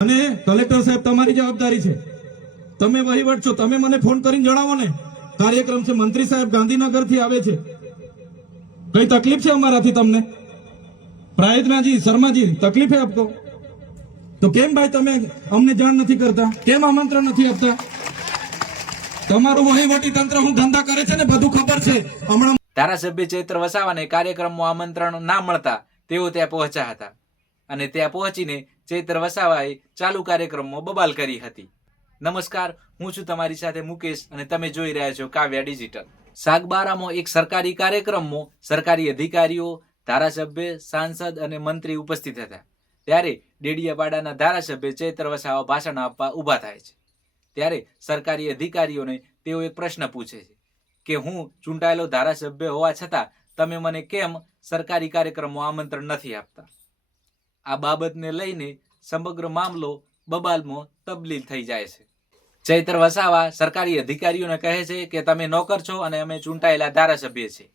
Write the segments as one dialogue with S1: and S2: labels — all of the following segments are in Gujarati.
S1: અને કલેક્ટર સાહેબ, તમારી જવાબદારી છે. તમે વહીવટ છો. તમે મને ફોન કરીને જણાવો ને. કાર્યક્રમ છે. મંત્રી સાહેબ ગાંધીનગરથી આવે છે. કઈ તકલીફ છે અમારાથી તમને? પ્રાયતનાજી શર્માજી, તકલીફ है આપકો? તો કેમ ભાઈ તમે અમને જાણ નથી કરતા? કેમ આમંત્રણ નથી આપતા? તમારું વહીવટી તંત્ર હું ધંધા કરે છે ને બધું ખબર છે. હમણાં
S2: ધારાસભ્ય ચૈત્ર વસાવાને કાર્યક્રમમાં આમંત્રણ ના મળતા તેઓ ત્યાં પહોંચ્યા હતા. અને ત્યાં પહોંચીને ચૈત્ર વસાવાએ ચાલુ કાર્યક્રમમાં બબાલ કરી હતી. નમસ્કાર, હું છું તમારી સાથે મુકેશ અને તમે જોઈ રહ્યા છો કાવ્યા ડિજિટલ. સાગબારામાં એક સરકારી કાર્યક્રમમાં સરકારી અધિકારીઓ, ધારાસભ્ય, સાંસદ અને મંત્રી ઉપસ્થિત હતા. ત્યારે ડેડિયાપાડાના ધારાસભ્ય ચૈત્ર વસાવા ભાષણ આપવા ઊભા થાય છે. ત્યારે સરકારી અધિકારીઓને તેઓ એક પ્રશ્ન પૂછે છે કે, હું ચૂંટાયેલો ધારાસભ્ય હોવા છતાં તમે મને કેમ સરકારી કાર્યક્રમો આમંત્રણ નથી આપતા? આ બાબતને લઈને સમગ્ર મામલો બબાલમાં તબલીલ થઈ જાય છે. ચૈત્ર વસાવા સરકારી અધિકારીઓને કહે છે કે તમે નોકર છો અને અમે ચૂંટાયેલા ધારાસભ્ય છે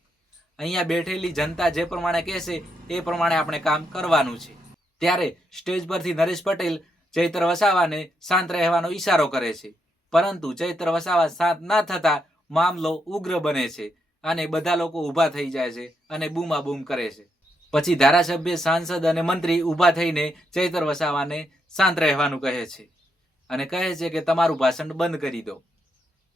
S2: અહીંયા બેઠેલી જનતા જે પ્રમાણે કહેશે એ પ્રમાણે આપણે કામ કરવાનું છે. ત્યારે સ્ટેજ પરથી નરેશ પટેલ ચૈત્ર વસાવાને શાંત રહેવાનો ઈશારો કરે છે. પરંતુ ચૈત્ર વસાવા શાંત ના થતા મામલો ઉગ્ર બને છે અને બધા લોકો ઊભા થઈ જાય છે અને બૂમાબૂમ કરે છે. પછી ધારાસભ્ય, સાંસદ અને મંત્રી ઊભા થઈને ચૈતર વસાવાને શાંત રહેવાનું કહે છે અને કહે છે કે તમારું ભાષણ બંધ કરી દો.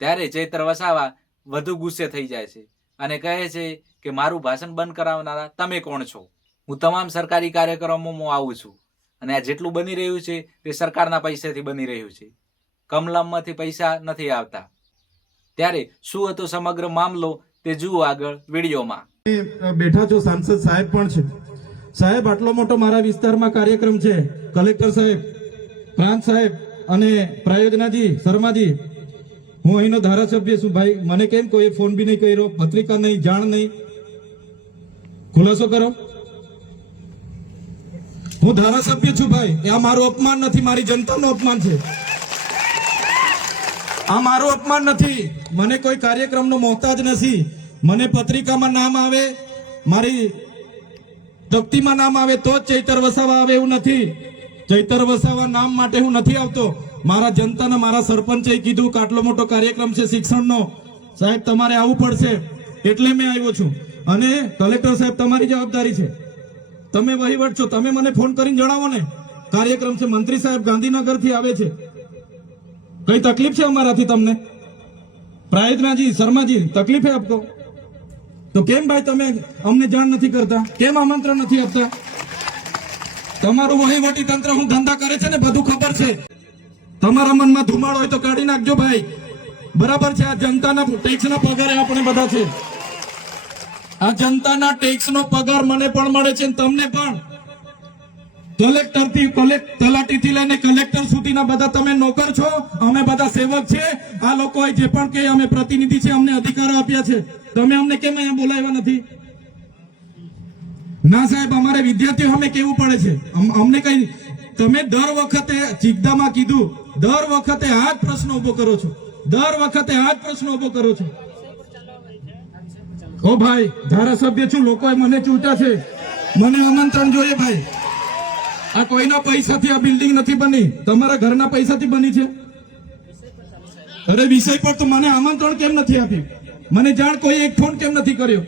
S2: ત્યારે ચૈતર વસાવા વધુ ગુસ્સે થઈ જાય છે અને કહે છે કે મારું ભાષણ બંધ કરાવનારા તમે કોણ છો? હું તમામ સરકારી કાર્યક્રમોમાં આવું છું અને આ જેટલું બની રહ્યું છે તે સરકારના પૈસાથી બની રહ્યું છે. કમલમમાંથી પૈસા નથી આવતા. ત્યારે શું હતો સમગ્ર મામલો તે જુઓ આગળ વિડીયોમાં.
S1: બેઠા છો સાંસદ સાહેબ પણ છે. સાહેબ, આટલો મોટો મારા વિસ્તારમાં કાર્યક્રમ છે. કલેક્ટર સાહેબ, પ્રાંત સાહેબ અને પ્રાયોજનાજી, શર્માજી, હું અહીંનો ધારાસભ્ય છું. ભાઈ, મને કેમ કોઈ ફોન બી નહીં કર્યો, પત્રિકા નહીં, જાણ નહીં? ખુલાસો કરો. હું ધારાસભ્ય છું ભાઈ. આ મારું અપમાન નથી, મારી જનતાનું અપમાન છે. આ મારું અપમાન નથી. મને કોઈ કાર્યક્રમનો મોહતાજ નથી. મને પત્રિકામાં નામ આવે, મારી તકતીમાં નામ આવે તો જ ચૈતર વસાવા આવે એવું નથી. ચૈતર વસાવા નામ માટે હું નથી આવતો. મારા જનતાના મારા સરપંચે કીધું કે આટલો મોટો કાર્યક્રમ છે શિક્ષણનો. સાહેબ, તમારે આવવું પડશે. એટલે મેં આવ્યો છું. અને કલેક્ટર સાહેબ, તમારી જવાબદારી છે. તમે વહીવટ છો. તમે મને ફોન કરીને જણાવો ને. કાર્યક્રમ છે. મંત્રી સાહેબ ગાંધીનગરથી આવે છે. કઈ તકલીફ છે અમારાથી તમને? પ્રાયતનાજી શર્માજી, તકલીફ है આપકો? તો કેમ ભાઈ તમે અમને જાણ નથી કરતા? કેમ આમંત્રણ નથી આપતા? તમારું વહીવટી તંત્ર હું ધંધા કરે છે ને બધું ખબર છે. તમારા મનમાં ધુમાડો હોય તો કાઢી નાખજો ભાઈ. બરાબર છે, આ જનતાના ટેક્સના પગારે આપણે બધા છે. આ જનતાના ટેક્સનો પગાર મને પણ મળે છે તમને પણ. કલેક્ટરથી કલેક્ટ તલાટી થી લઈને કલેક્ટર સુધીના બધા તમે નોકર છો. અમે બધા સેવક છે. આ લોકો જે પણ કે અમે પ્રતિનિધિ છે, અમને અધિકારો આપ્યા છે. તમે અમને કેમ અહીંયા બોલાવ્યા નથી? ના સાહેબ, અમારે વિદ્યાર્થીઓ અમે કેવું પડે છે? અમ- અમને કઈ તમે દર વખતે ચિકદામાં કીધું, દર વખતે આ જ પ્રશ્ન ઊભો કરો છો. દર વખતે આ જ પ્રશ્ન ઊભો કરો છો. ઓ ભાઈ, ધારાસભ્ય છું, લોકોએ મને ચૂંટ્યા છે. મને આમંત્રણ જોઈએ ભાઈ. આ કોઈના પૈસાથી આ બિલ્ડિંગ નથી બની? તમારા ઘરના પૈસાથી બની છે? અરે વિષય પર તો મને આમંત્રણ કેમ નથી આપ્યું? મને જાણ કોઈ એક ફોન કેમ નથી કર્યો?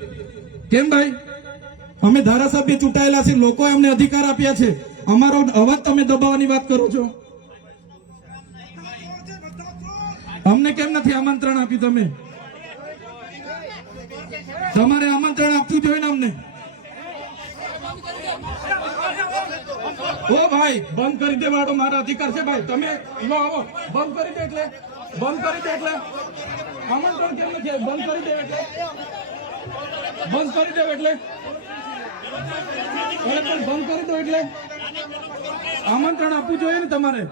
S1: કેમ ભાઈ? અમે ધારાસભ્ય ચૂંટાયેલા છે લોકોએ અમને અધિકાર આપ્યા છે. અમારો અવાજ તમે દબાવવાની વાત કરો છો? અમને કેમ નથી આમંત્રણ આપ્યું તમે? તમારે આમંત્રણ આપવું જોઈએ અમને? ઓ ભાઈ, બંધ કરી દેવાડો મારા અધિકાર છે ભાઈ. તમે આવો. બંધ કરી દે એટલે. બંધ કરી દે એટલે. આમંત્રણ કેમ નથી? બંધ કરી દેવ એટલે. બંધ કરી દેવ એટલે. અરે પણ બંધ કરી દો એટલે. આમંત્રણ આપવું જોઈએ ને તમારે.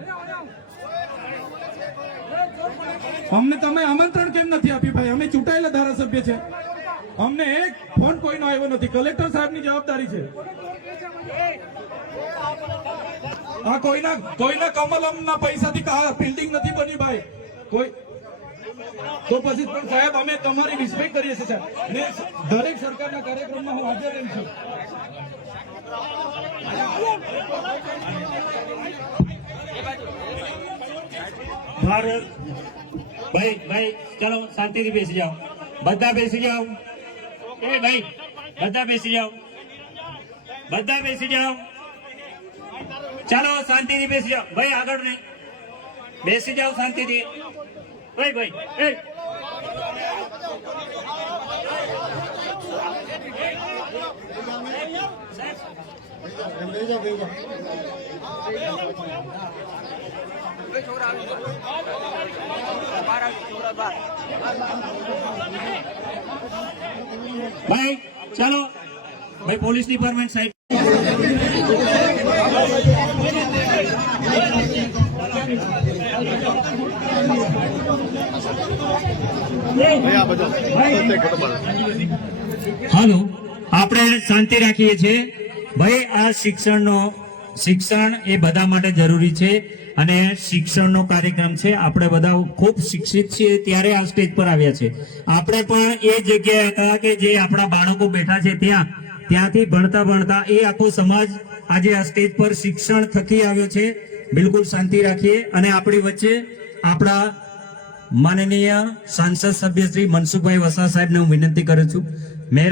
S1: અમને તમે આમંત્રણ કેમ નથી આપ્યું ભાઈ? અમે ચૂંટાયેલા ધારાસભ્ય છે. અમને એક ફોન કોઈનો આવ્યો નથી. કલેક્ટર સાહેબની જવાબદારી છે. આ કોઈના કોઈના કમલમના પૈસાથી બિલ્ડિંગ નથી બની ભાઈ. કોઈ તો પછી પણ સાહેબ, અમે તમારી રિસ્પેક્ટ કરીએ છીએ, સાહેબ. ને દરેક સરકારના કાર્યક્રમમાં હું હાજર રહી છું.
S3: ભારત, ભાઈ ભાઈ, ચલો, શાંતિથી બેસી જાઓ. બધા બેસી જાઓ. એ ભાઈ, બધા બેસી જાઓ. બધા બેસી જાઓ. ચાલો, શાંતિથી બેસી જાઓ. ભાઈ, આગળ નહીં. બેસી જાઓ શાંતિથી. ભાઈ ભાઈ એ ભાઈ ચાલો. ભાઈ પોલીસ ડિપાર્ટમેન્ટ સાઈડ હાલો, આપણે શાંતિ રાખીએ છીએ. ભાઈ, આ શિક્ષણનો, શિક્ષણ એ બધા માટે જરૂરી છે અને શિક્ષણનો કાર્યક્રમ છે. આપણે બધા ખૂબ શિક્ષિત છીએ ત્યારે આ સ્ટેજ પર આવ્યા છે. આપણે પણ એ જગ્યાએ હતા કે જે આપણા બાળકો બેઠા છે ત્યાં. ત્યાંથી ભણતા ભણતા એ આખો સમાજ આજે આ સ્ટેજ પર શિક્ષણ થકી આવ્યો છે. બિલકુલ શાંતિ રાખીએ અને આપણી વચ્ચે આપણા માનનીય સાંસદ સભ્ય શ્રી મનસુખભાઈ વસા સાહેબને હું વિનંતી કરું છું. મેં